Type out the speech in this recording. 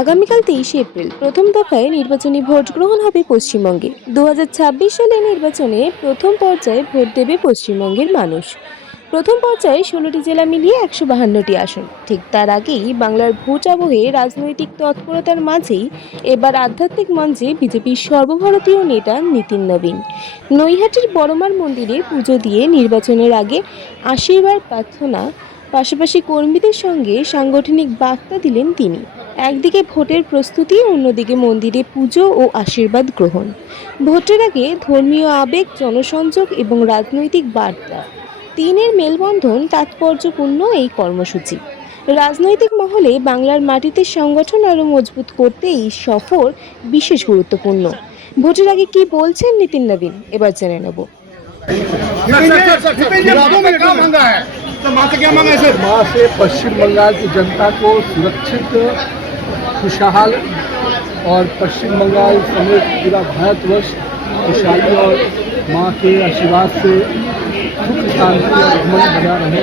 আগামীকাল 23শে এপ্রিল প্রথম দফায় নির্বাচনী ভোট গ্রহণ হবে পশ্চিমবঙ্গে। 2026 সালে নির্বাচনে প্রথম পর্যায়ে ভোট দেবে পশ্চিমবঙ্গের মানুষ। প্রথম পর্যায়ে 16টি জেলা মিলিয়ে 152টি আসন। ঠিক তার আগেই বাংলার ভোট আবহে রাজনৈতিক তৎপরতার মাঝেই এবার আধ্যাত্মিক মঞ্চে বিজেপির সর্বভারতীয় নেতা নীতিন নবীন নৈহাটির বড়মার মন্দিরে পুজো দিয়ে নির্বাচনের আগে আশীর্বাদ প্রার্থনা পাশাপাশি কর্মীদের সঙ্গে সাংগঠনিক বার্তা দিলেন তিনি। একদিকে ভোটের প্রস্তুতি, অন্যদিকে মন্দিরে পুজো ও আশীর্বাদ গ্রহণ। ভোটের আগে ধর্মীয় আবেগ, জনসংযোগ এবং রাজনৈতিক বার্তা তিনের মেলবন্ধন তাৎপর্যপূর্ণ এই কর্মসূচি। রাজনৈতিক মহলে বাংলার মাটিতে সংগঠন আরও মজবুত করতে এই সফর বিশেষ গুরুত্বপূর্ণ। ভোটের আগে কি বলছেন নীতিন নবীন, এবার জেনে নেব। माँ से पश्चिम बंगाल की जनता को सुरक्षित, खुशहाल और पश्चिम बंगाल समेत पूरा भारतवर्ष खुशहाली और माँ के आशीर्वाद से सुख शांति और अमन बना रहे।